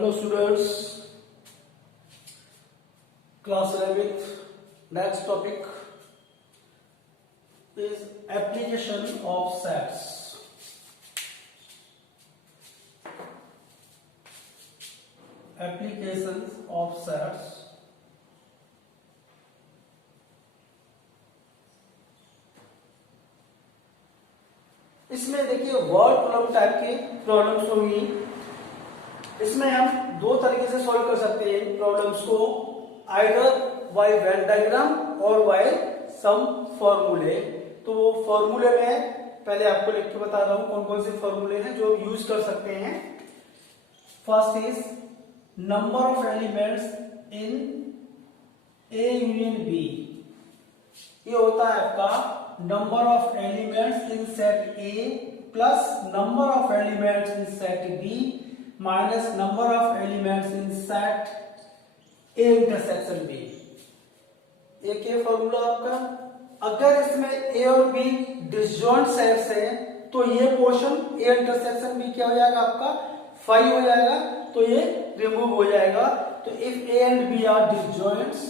Hello students, class 11th. Next topic is application of sets. Applications of sets. इसमें देखिए word problem type के problems होंगी। इसमें हम दो तरीके से सॉल्व कर सकते हैं प्रॉब्लम्स को, आइदर बाय वेन डायग्राम और बाय सम फॉर्मूले। तो वो फॉर्मूले में पहले आपको लिख के बता रहा हूं कौन कौन से फॉर्मूले हैं जो यूज कर सकते हैं। First is number of elements in A union B. ये होता है आपका number of elements in set A plus number of elements in set B minus number of elements in set A intersection B. एक ये formula आपका। अगर इसमें ए और बी डिसजॉइंट सेट्स है तो ये पोर्शन ए इंटरसेक्शन बी क्या हो जाएगा आपका 5 हो जाएगा, तो ये रिमूव हो जाएगा। तो if A and B are disjoints,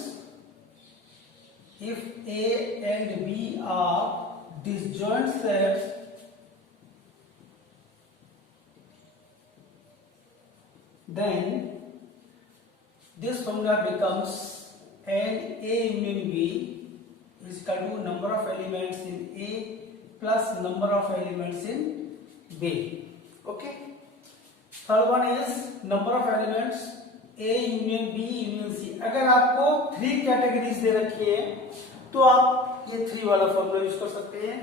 if A and B are disjoint sets, then this formula becomes an A union B is equal to number of elements in A plus number of elements in B. Okay. Third one is number of elements A union B union C। अगर आपको 3 categories दे रखी है तो आप ये 3 वाला formula use कर सकते हैं।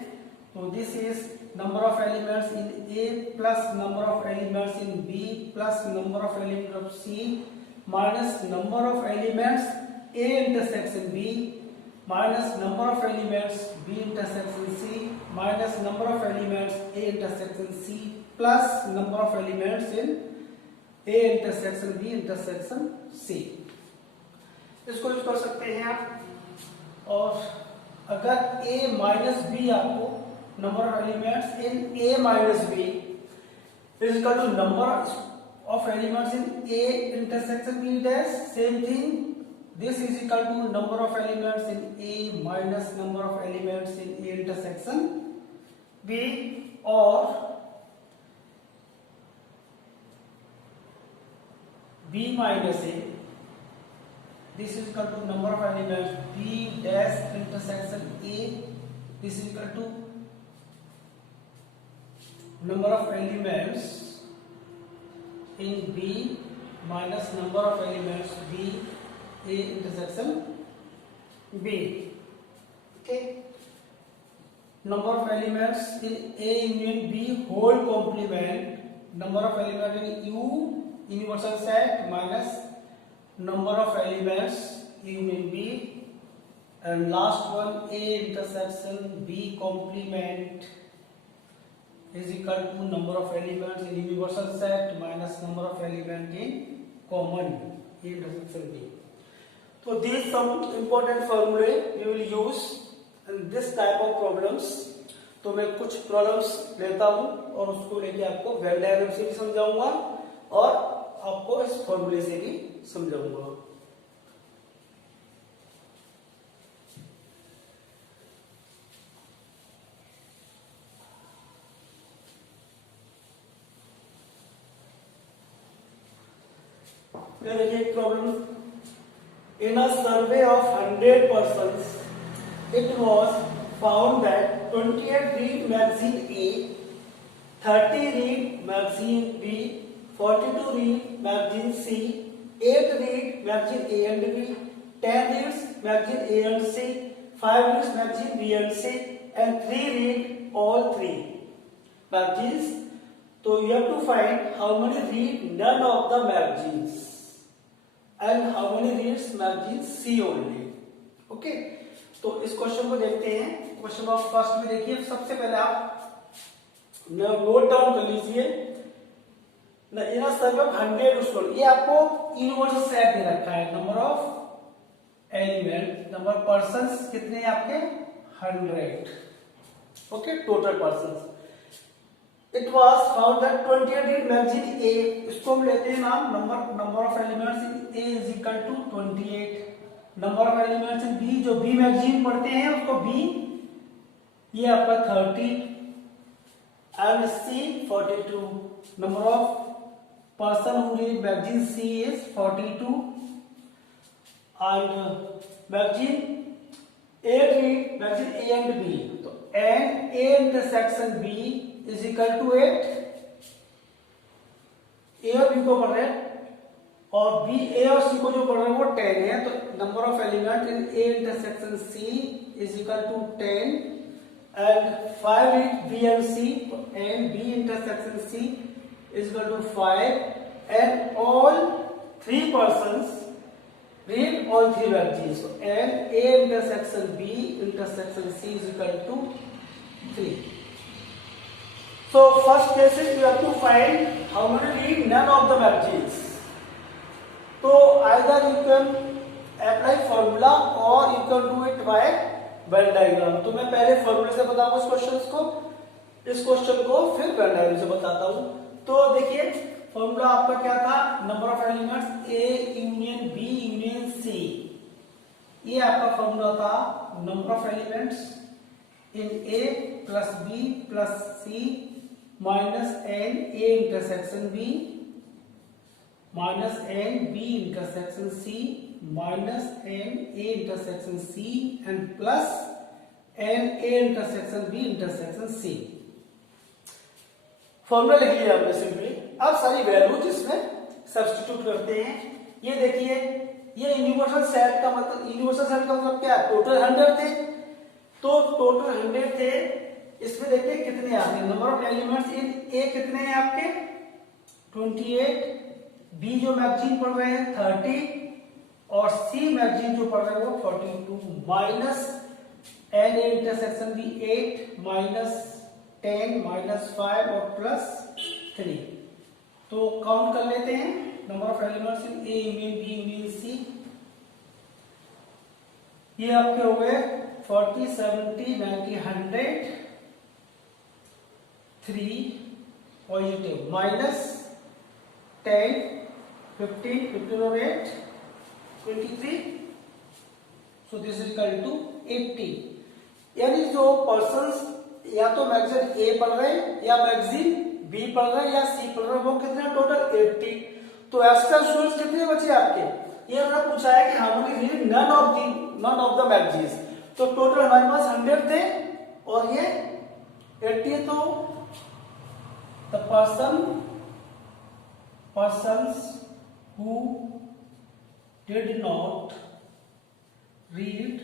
तो this is number of elements in A plus number of elements in B plus number of elements of C minus number of elements A intersection B minus number of elements B intersection C minus number of elements A intersection C plus number of elements in A intersection B intersection C। इसको use कर सकते हैं आप। और अगर A minus B आपको number of elements in A minus B is equal to number of elements in A intersection B dash, same thing this is equal to number of elements in A minus number of elements in A intersection B, और B minus A, this is equal to number of elements B dash intersection A, this is equal to number of elements in B minus number of elements B A intersection B. Okay, number of elements in A union B whole complement, number of elements in U universal set minus number of elements union B, and last one A intersection B complement is equal to number of elements in universal set minus number of element in common A intersection B. So these some important formulae we will use in this type of problems. तो मैं कुछ problems लेता हूं और उसको लेके आपको Venn diagram से भी समझाऊंगा और आपको इस फॉर्मूले से भी समझाऊंगा। देखिए problem. In a survey of 100 persons it was found that 28 read magazine A, 30 read magazine B, 42 read magazine C, 8 read magazine A and B, 10 reads magazine A and C, 5 reads magazine B and C, and 3 read all 3 magazines. So you have to find how many read none of the magazines and how many reads magazine C only. Okay, तो इस question को देखते हैं। Question of first में देखिए, सबसे पहले आप नोट डाउन कर लीजिए इन अ सर्वे ऑफ 100 स्टूडेंट। ये आपको यूनिवर्सल सेट दे रखा है, number of element, number persons कितने हैं आपके 100। Okay, total persons. It was found that 28 in magazine A, इसको हम लेते हैं नाम number of elements in A is equal to 28, number of elements in B, जो बी मैगजीन पढ़ते हैं उसको बी, ये आपका 30 and C 42. Number of person who read magazine C is 42 and magazine A read magazine A and B. So and A intersection B is equal to 8. A और B को पढ़ रहे हैं और B A और C को जो पढ़ रहे हैं वो 10 है, तो number of element in A intersection C is equal to 10 and 5 read B and C and B intersection C is equal to 5 and all three persons read all three magazines. So and A intersection B intersection C is equal to 3. So first case is you have to find how many read none of the magazines. So either you can apply formula or you can do it by Venn diagram. तो मैं पहले फॉर्मूले से बताऊंगा इस question को फिर Venn diagram से बताता हूं। तो देखिए फॉर्मूला आपका क्या था, number of elements A union B union C, ये आपका फॉर्मूला था number of elements in A plus B plus C minus N A intersection B minus N B intersection C minus N A intersection C and plus N A intersection B intersection C. Formula लिख लिया हमने simply. अब सारी values इसमें substitute करते हैं। ये देखिए ये यूनिवर्सल सेट का मतलब क्या है, टोटल 100 थे, तो टोटल 100 थे, इसमें देखिए कितने आते हैं, नंबर ऑफ एलिमेंट्स इन ए कितने हैं आपके 28, बी जो मैगजीन पढ़ रहे हैं 30 और सी मैगजीन जो पढ़ रहे हैं वो 42 माइनस एन इंटरसेक्शन भी 8 माइनस 10 माइनस 5 और प्लस 3। तो काउंट कर लेते हैं number of elements in A union B union C. ये आपके हो गए 40 70 90 100 3 पॉजिटिव माइनस 10 15 15 और 8 23, so this is equal to 80। यानी जो पर्सन्स या तो मैगजीन ए पढ़ रहे हैं या मैगजीन बी पढ़ रहे हैं या सी पढ़ रहे हैं, वो कितने टोटल 80। तो एक्स्ट्रा स्टूडेंट्स कितने बचे आपके, ये हमने पूछा है कि how many read none of the magazines, तो टोटल हमारे पास 100 थे और ये 80, तो the persons who did not read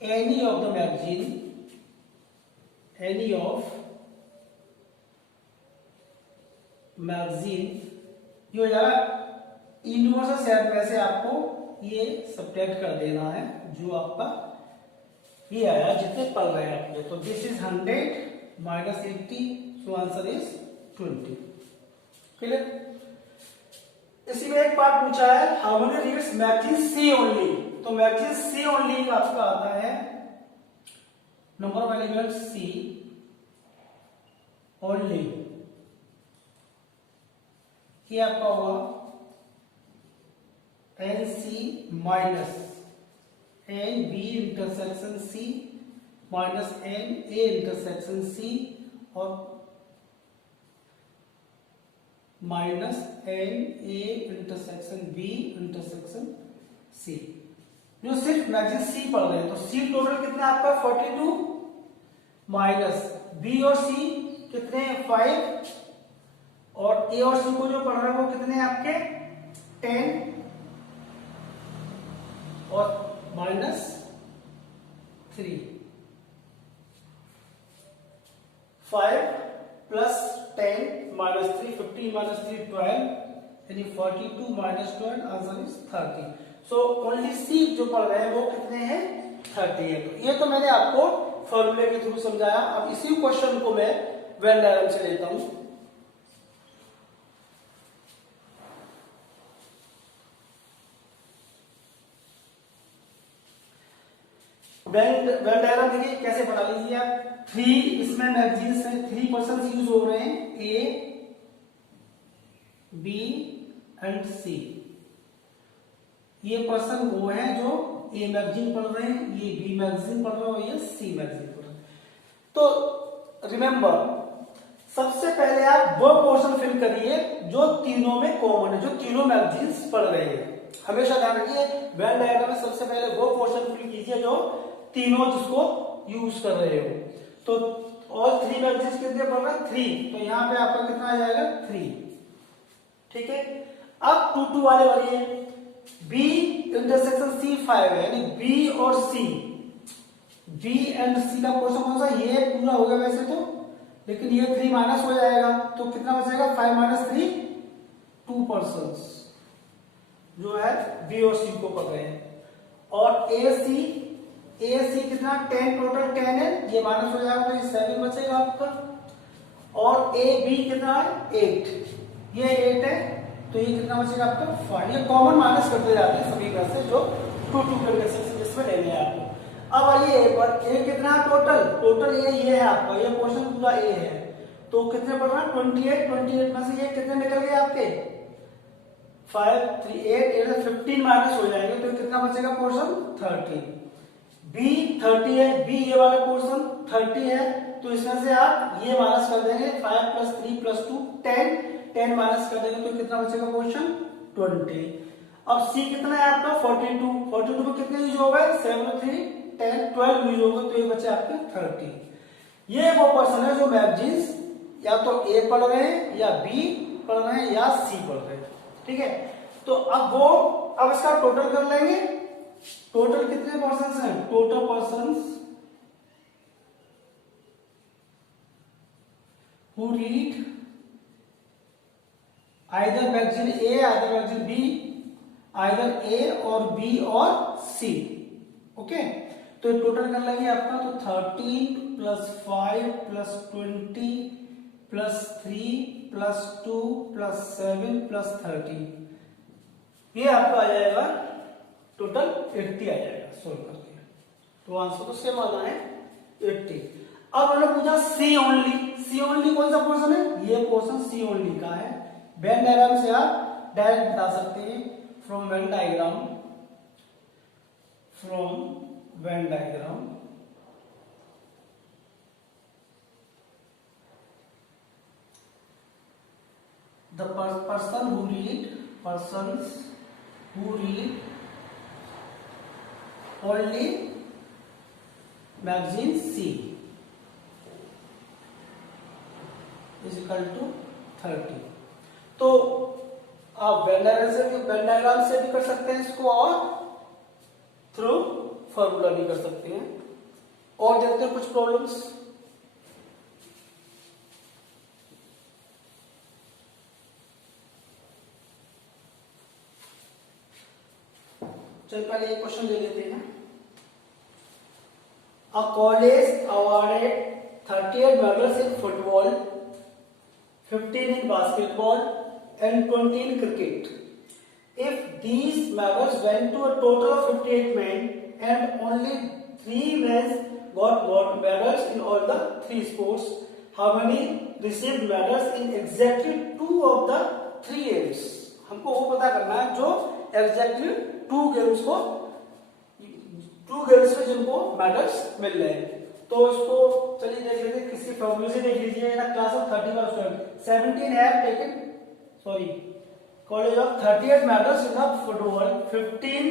any of the magazine, ये हो जाएगा यूनिवर्सल सेट में से आपको ये सब्ट्रैक्ट कर देना है जो आपका ये आया जितने पढ़ रहे हैं आपने। तो this is 100 minus 80, so answer is 20। Clear. इसी में एक पार्ट पूछा है how many reads magazine C only, तो मैगजीन सी ओनली आपका आता है number of elements C only, ये आपका होगा N C minus N B intersection C minus N A intersection C और minus N A intersection B intersection C. जो सिर्फ मैगजीन सी पढ़ रहे हैं तो सी टोटल कितना आपका 42 माइनस बी और सी कितने 5 और ए और सी को जो पढ़ रहे हैं वो कितने आपके 10 और माइनस 3 5 प्लस 10 माइनस 3 15 माइनस 3 12 यानी 42 minus 12 answer is 30। So only C जो पढ़ रहे हैं वो कितने हैं 30 है। तो ये तो मैंने आपको फॉर्मूले के थ्रू समझाया। अब इसी क्वेश्चन को मैं वेन डायग्राम से लेता हूं। वेन डायग्राम देखिए कैसे बना लीजिए आप। 3 इसमें मैगजीन्स हैं, 3 पर्सन यूज हो रहे हैं, ए बी एंड सी। ये पर्सन वो हैं जो ए मैगजीन पढ़ रहे हैं, ये बी मैगजीन पढ़ रहे हैं और ये सी मैगजीन पढ़ रहे हैं। तो रिमेंबर सबसे पहले आप वो पोर्शन फिल करिए जो तीनों में कॉमन है, जो तीनों मैगजीन्स पढ़ रहे हैं। हमेशा ध्यान रखिए वेन डायग्राम में सबसे पहले वो पोर्शन फिल कीजिए जो तीनों जिसको यूज कर रहे हो। तो ऑल 3 मैगजीन्स कितने पढ़ रहे हैं 3, तो यहाँ पे आपका कितना आ जाएगा 3। ठीक है, अब 2 वाले वाली बी इंटरसेक्शन सी 5 है, यानी बी और सी, बी एंड सी का पोर्शन कौन सा, ये पूरा हो गया वैसे तो, लेकिन ये 3 माइनस हो जाएगा तो कितना बचेगा 5 माइनस 3, 2 पर्सन्स जो है बी और सी को पढ़ रहे हैं। और ए सी कितना 10 टोटल 10 है, ये माइनस हो जाएगा तो ये 7 बचेगा आपका। और ए बी कितना है 8, ये 8 है तो ये कितना बचेगा आपका 5। ये कॉमन माइनस करते जाते हैं सभी में से जो 2 करके इसमें लेने हैं आपको। अब आइए ए पर, ए कितना टोटल ये है आपका, ये पोर्शन पूरा ए है तो कितने पड़ रहा है 28 में से ये कितने निकल गए आपके 5 3 8 15 माइनस हो जाएंगे तो कितना बचेगा पोर्शन 30। बी 30 है, बी ये वाला पोर्शन 30 है तो इसमें से आप ये माइनस कर देंगे 5 + 3 + 2 10 माइनस कर देंगे तो कितना बचेगा पोर्शन 20। अब सी कितना है आपका 42 में कितने यूज हो गए 7 3 10 12 यूज होगा तो ये बचे आपके 30। ये वो पर्सन है जो मैगजीन्स या तो ए पढ़ रहे हैं या बी पढ़ रहे हैं या सी पढ़ रहे हैं। ठीक है, तो अब इसका टोटल कर लेंगे। टोटल कितने पर्सन्स हैं, total persons who read either magazine A either magazine B, either A और बी और सी। ओके, तो टोटल कर लेंगे आपका तो 13 + 5 + 20 + 3 + 2 + 7 + 30, ये आपका आ जाएगा टोटल 80 आ जाएगा सोल्व करके। तो आंसर तो सेम आना है 80। अब मैंने पूछा सी ओनली कौन सा पोर्शन है, ये पोर्शन सी ओनली का है। वेन डायग्राम से आप डायरेक्ट बता सकते हैं from Venn diagram the persons who read only magazine C is equal to 30। तो आप वेन डायग्राम से भी कर सकते हैं इसको और थ्रू फॉर्मूला भी कर सकते हैं। और देखते हैं कुछ प्रॉब्लम्स। चल पहले एक क्वेश्चन ले लेते हैं। A college awarded 38 medals in football, 15 in basketball and 20 in cricket. If these medals went to a total of 58 men and only 3 men got medals in all the 3 sports, how many received medals in exactly 2 of the 3 games? हमको वो पता करना है जो exactly 2 games में जिनको medals मिल रहे हैं। तो इसको चलिए देख लेते हैं, किसी फॉर्मूले से देख लीजिए। In class of 31 student 17 have taken college of 38 medals in the football, 15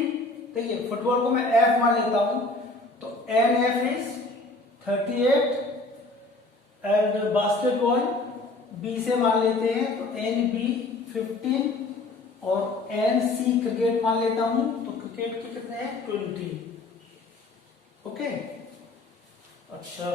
देखिए फुटबॉल को मैं एफ मान लेता हूं तो N F is 38 and basketball B से मान लेते हैं तो एन बी 15 और एन सी क्रिकेट मान लेता हूं तो क्रिकेट के कितने हैं 20। ओके, अच्छा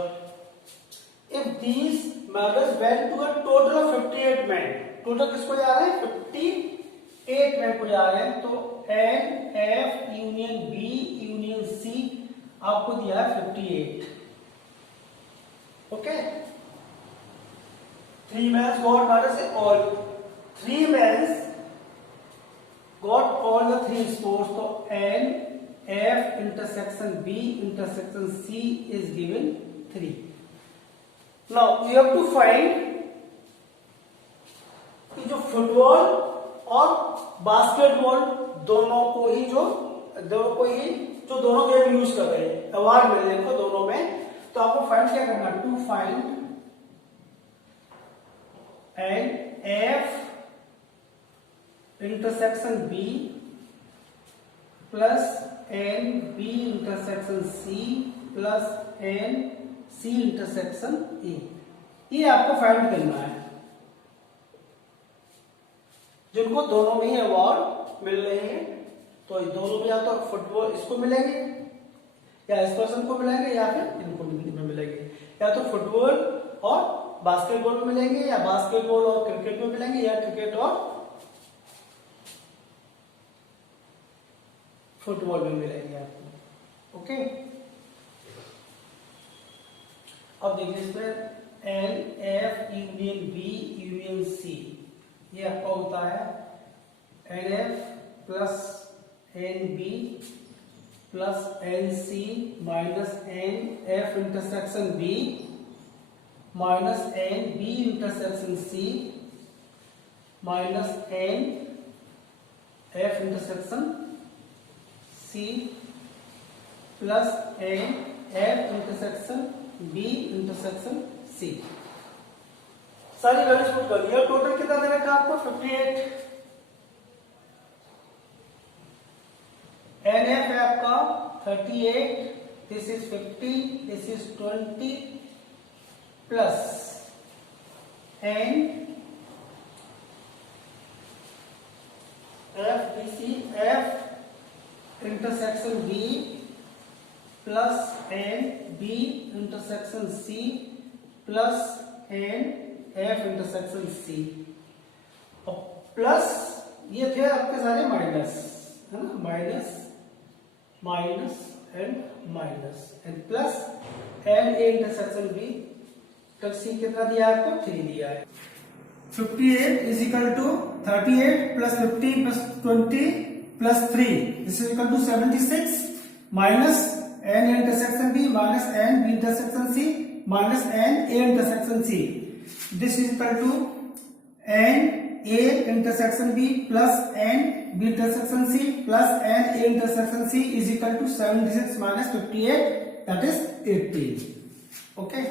if these medals went to a total of 58 man, total किसको जा रहे हैं 58 मैन को जा रहे हैं तो N F union B union C आपको दिया है 58। Okay, 3 man got medals in all, 3 man got all the 3 sports तो N F intersection B intersection C is given 3. Now you have to find कि जो फुटबॉल और basketball दोनों को ही जो दोनों गेम यूज कर रहे हैं, अवार्ड मिले इनको दोनों में, तो आपको फाइंड क्या करना, to find and F intersection B plus N B intersection C plus N C intersection E, ये आपको फाइंड करना है, जिनको दोनों में ही अवार्ड मिल रहे हैं। तो दोनों में या तो फुटबॉल इसको मिलेंगे, या इस पर्सन को मिलेंगे, या फिर इनको मिलेंगे, या तो फुटबॉल और बास्केटबॉल में मिलेंगे, या बास्केटबॉल और क्रिकेट में मिलेंगे, या क्रिकेट और फुटबॉल में मिलेंगे आपको। ओके, अब देखिए इसमें N F union B union C, ये आपका होता है N F plus N B plus N C minus N F intersection B minus N B intersection C minus N F intersection C plus N F intersection B intersection C. सारी values put कर दिया। Total कितना दे रखा आपको 58। N F है आपका 38, this is 50, this is 20 plus N F B C F intersection B plus N B intersection C plus N F intersection C, और plus ये थे आपके सारे माइनस, है ना, minus minus and minus and plus N A intersection B, तब C कितना दिया आपको 3 दिया है। 58 is equal to 38 plus 50 plus 20 plus 3, this is equal to 76 minus N A intersection B minus N B intersection C minus N A intersection C, this is equal to n a intersection b plus n b intersection c plus n a intersection c is equal to 76 minus 58, that is 18. Okay.